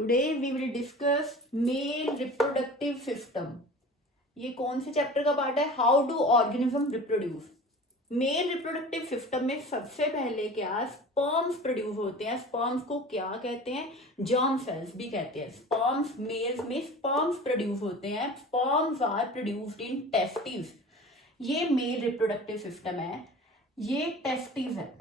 Today we will discuss male reproductive system. ये कौन से चैप्टर का पार्ट है? How do organism reproduce. Mail reproductive system में सबसे पहले क्या स्पर्म्स प्रोड्यूस होते हैं. स्पर्म्स को क्या कहते हैं? जर्म सेल्स भी कहते हैं. स्पर्म्स मेल्स में स्पर्म्स प्रोड्यूस होते हैं. Sperms are produced in testis. ये मेल रिप्रोडक्टिव सिस्टम है. ये टेस्टिस है.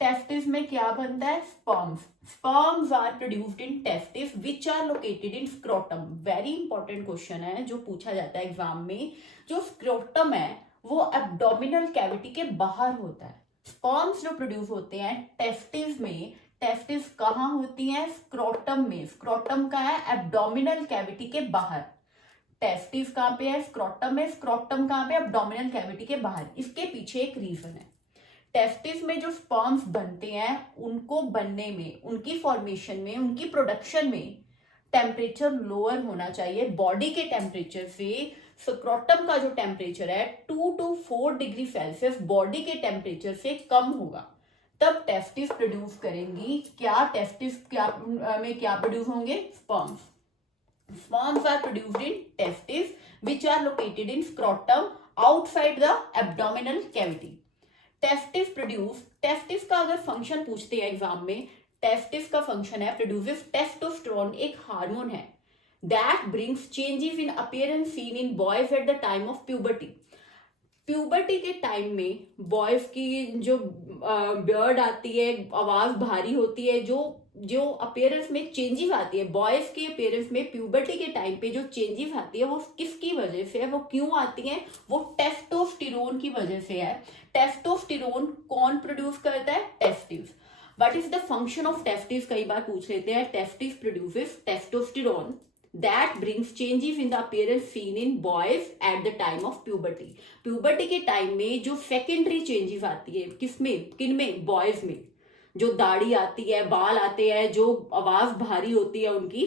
टेस्टिस में क्या बनता है? Sperms. Sperms are produced in testis which are located in scrotum. Very important question है जो पूछा जाता है एग्जाम में. जो स्क्रोटम है वो एब्डोमिनल कैविटी के बाहर होता है. स्पर्म्स जो प्रोड्यूस होते हैं टेस्टिस में. टेस्टिस कहाँ होती है? स्क्रोटम में. स्क्रोटम का है एब्डोमिनल कैविटी के बाहर. टेस्टिस कहाँ पे है? स्क्रोटम में. स्क्रोटम कहाँ पे? एब्डोमिनल कैविटी के बाहर. इसके पीछे एक रीजन है. टेस्टिस में जो स्पर्म्स बनते हैं उनको बनने में, उनकी फॉर्मेशन में, उनकी प्रोडक्शन में टेम्परेचर लोअर होना चाहिए बॉडी के टेम्परेचर से. स्क्रोटम का जो टेम्परेचर है 2 to 4 डिग्री सेल्सियस बॉडी के टेम्परेचर से कम होगा. तब टेस्टिस प्रोड्यूस करेंगी. क्या टेस्टिस में क्या प्रोड्यूस होंगे? Sperms. Sperms are produced in testis which are located in scrotum outside the abdominal cavity. Testis produce. Testis का अगर फंक्शन पूछते हैं एग्जाम में, टेस्टिस का फंक्शन है प्रोड्यूसेस टेस्टोस्टेरोन. एक हार्मोन है that brings changes in appearance seen in boys at the time of puberty. Puberty के टाइम में बॉयज की जो बियर्ड आती है, आवाज भारी होती है, जो अपीयरेंस में चेंजेस आती है बॉयज के अपीयरेंस में प्यूबर्टी के टाइम पे जो चेंजेस आती है वो किसकी वजह से है? वो क्यों आती है? वो टेस्टोस्टेरोन की वजह से है. टेस्टोस्टेरोन कौन प्रोड्यूस करता है? Testis. What is the function of testis? कई बार पूछ लेते हैं. Testis produces testosterone that brings changes in the appearance seen in boys at the time of puberty. puberty के टाइम में जो सेकेंडरी चेंजेस आती है किसमें? किनमें? बॉयज में. जो दाढ़ी आती है, बाल आते हैं, जो आवाज भारी होती है उनकी,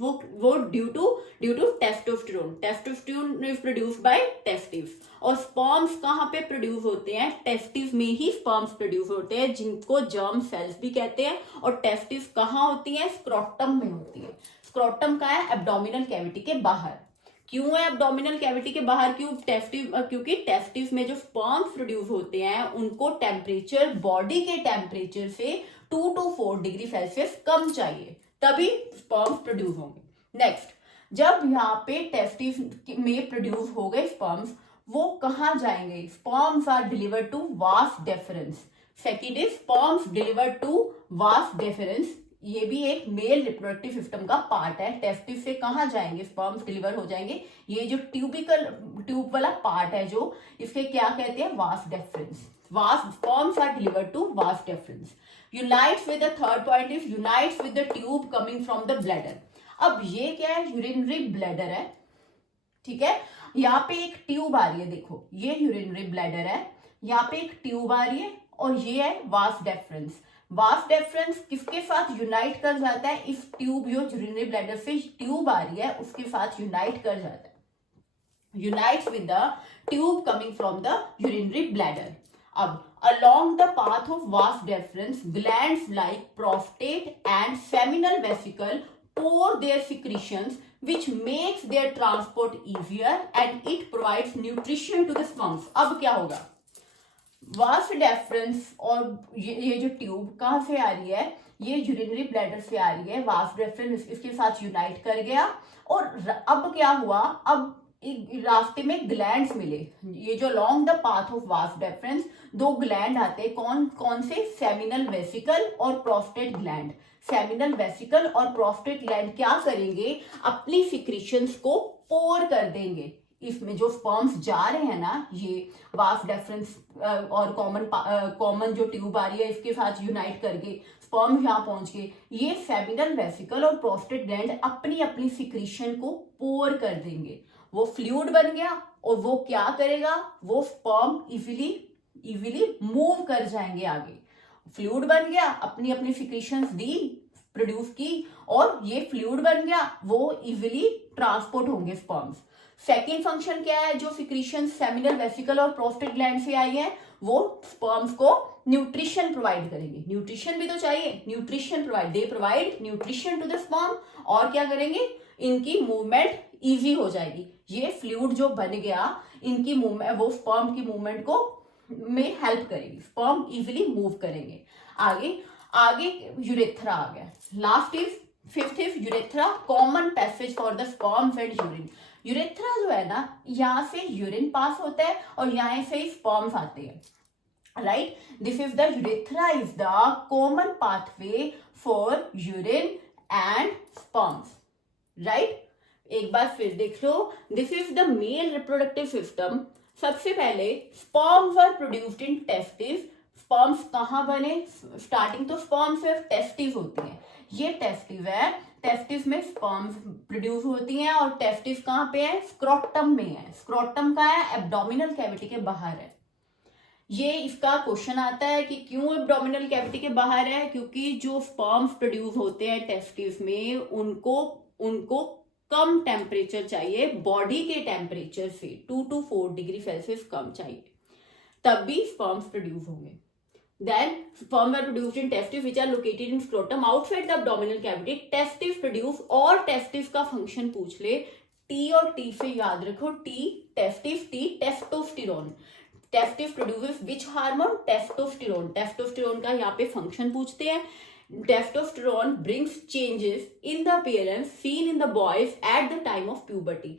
वो due to testosterone. Testosterone is produced by testis. और स्पर्म्स कहाँ पे प्रोड्यूस होते हैं? टेस्टिस में ही स्पर्म्स प्रोड्यूस होते हैं जिनको जर्म सेल्स भी कहते हैं. और टेस्टिस कहाँ होती है? स्क्रोटम में होती है. स्क्रोटम का है एब्डोमिनल कैविटी के बाहर. क्यों है एब्डोमिनल कैविटी के बाहर? क्योंकि टेस्टिस में जो स्पर्म्स प्रोड्यूस होते हैं उनको टेम्परेचर बॉडी के टेम्परेचर से 2 to 4 डिग्री सेल्सियस कम चाहिए, तभी स्पर्म्स प्रोड्यूस होंगे. नेक्स्ट, जब यहाँ पे टेस्टिस में प्रोड्यूस हो गए स्पर्म्स, वो कहाँ जाएंगे? Sperms are delivered to vas deferens. Second is sperms delivered to vas deferens. ये भी एक मेल रिप्रोडक्टिव सिस्टम का पार्ट है. टेस्टिस से कहाँ जाएंगे? स्पर्म्स डिलीवर हो जाएंगे. ये जो ट्यूब वाला पार्ट है जो, इसके क्या कहते हैं? Vas deferens. Vas sperms are delivered to vas deferens. Unites with the third point is unites with the tube coming from the bladder. अब ये क्या है? यूरिनरी ब्लैडर है. ठीक है, यहाँ पे एक ट्यूब आ रही है. देखो ये यूरिनरी ब्लैडर है, यहाँ पे एक ट्यूब आ रही है और ये है वास डेफरेंस. वास डेफरेंस किसके साथ यूनाइट कर जाता है? इस ट्यूब, जो यूरिनरी ब्लैडर से ट्यूब आ रही है उसके साथ यूनाइट कर जाता है. Unites with the tube coming from the urinary bladder. अब along the path of vas deferens, glands like prostate and seminal vesicle pour their secretions which makes their transport easier and it provides nutrition to the sperms. अब क्या होगा? Vas deferens और ये जो tube कहाँ से आ रही है? ये यूरिनरी ब्लैडर से आ रही है. वास डेफरेंस इसके साथ यूनाइट कर गया और अब क्या हुआ? अब रास्ते में ग्लैंड्स मिले. ये जो long the path of vas deferens 2 gland आते हैं. कौन कौन से? सेमिनल वेसिकल और प्रोस्टेट ग्लैंड. सेमिनल वेसिकल और प्रोस्टेट ग्लैंड क्या करेंगे? अपनी सिक्रीशंस को पोर कर देंगे. इसमें जो स्पर्म्स जा रहे हैं ना, ये वास डेफरेंस और कॉमन जो ट्यूब आ रही है इसके साथ यूनाइट करके स्पर्म्स यहाँ पहुंच गए. ये सेमिनल वेसिकल और प्रोस्टेट ग्लैंड अपनी अपनी सिक्रीशन को पोर कर देंगे. वो फ्लूइड बन गया और वो क्या करेगा? वो स्पर्म इजीली मूव कर जाएंगे आगे. फ्लूइड बन गया, अपनी अपनी सिक्रीशंस दी, प्रोड्यूस की, और ये फ्लूइड बन गया, वो इजीली ट्रांसपोर्ट होंगे स्पर्म्स. सेकेंड फंक्शन क्या है? जो सिक्रीशन सेमिनल वेसिकल और प्रोस्टेट ग्लैंड से आई है वो स्पर्म्स को न्यूट्रिशन प्रोवाइड करेंगे, न्यूट्रिशन भी तो चाहिए, nutrition provide, they provide nutrition to the sperm, और क्या करेंगे, इनकी मूवमेंट इजी हो जाएगी, ये फ्लूइड जो बन गया इनकी मूवमेंट, वो स्पर्म की मूवमेंट को में हेल्प करेगी, स्पर्म इजीली मूव करेंगे। आगे आगे यूरेथ्रा आ गया, last is fifth is urethra, common passage for the sperms and urine. Urethra जो है ना, यहाँ से यूरिन पास होता है और यहाँ से स्पर्म्स आते हैं, right. This is the urethra is the common pathway for urine and sperms, right. एक बार फिर देख लो, this is the male reproductive system. सबसे पहले sperms are produced in testis. Sperms कहाँ बने, स्टार्टिंग तो स्पर्म से टेस्टिस होती है, ये टेस्टिस है, टेस्टिस में स्पर्म्स प्रोड्यूस होती हैं, और टेस्टिस कहाँ पे है, स्क्रोटम में है। स्क्रोटम का है, एब्डोमिनल कैविटी के बाहर है। ये इसका क्वेश्चन आता है कि क्यों एब्डोमिनल कैविटी के बाहर है, क्योंकि जो स्पर्म्स प्रोड्यूस होते हैं टेस्टिस में उनको कम टेम्परेचर चाहिए, बॉडी के टेम्परेचर से 2 to 4 डिग्री सेल्सियस कम चाहिए, तब भी स्पर्म्स प्रोड्यूस होंगे। Then sperm are produced in testes which are located in scrotum outside the abdominal cavity. Testes produce, और testes का फंक्शन पूछ ले, T और T से याद रखो, T testes, T testosterone. Testes produces which hormone? Testosterone. Testosterone का यहाँ पे फंक्शन पूछते हैं। Testosterone brings changes in the appearance seen in the boys at the time of puberty.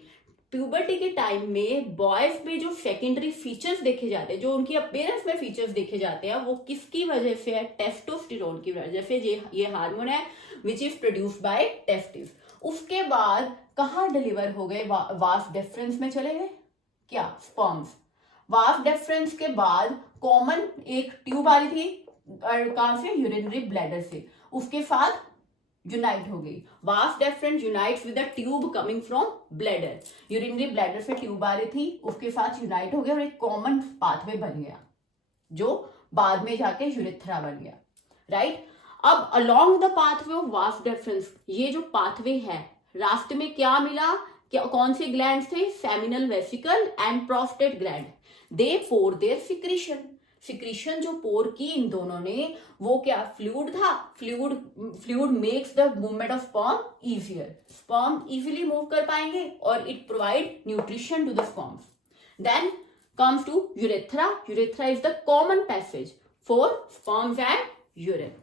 Puberty के टाइम में बॉयज में जो सेकेंडरी फीचर्स देखे जाते हैं, जो उनकी अपीयरेंस में फीचर्स देखे जाते हैं, वो किसकी वजह से है, टेस्टोस्टेरोन की वजह से। ये हार्मोन है which is produced by testis. उसके बाद कहाँ डिलीवर हो गए, वास डेफरेंस में चले गए, क्या, स्पर्म्स। वास डेफरेंस के बाद कॉमन एक ट्यूब आ रही थी, कहाँ से, यूरिनरी ब्लैडर से, उसके साथ यूनाइट हो गई। वास deferens unites with the tube coming from bladder, urinary bladder से ट्यूब आ रही थी, उसके साथ यूनाइट हो गया और एक कॉमन पाथवे बन गया, जो बाद में जाके यूरेथ्रा बन गया, राइट। अब अलोंग द पाथवे ऑफ वास डेफरेंस, ये जो पाथवे है, रास्ते में क्या मिला, क्या, कौन से ग्लैंड थे, seminal vesicle and prostate gland. They pour their secretion, secretion जो पोर की इन दोनों ने, वो क्या, फ्लूइड था, fluid makes the movement of sperm easier, sperm easily move कर पाएंगे, और it provide nutrition to the sperms. Then comes to urethra. Urethra is the common passage for sperms and urine.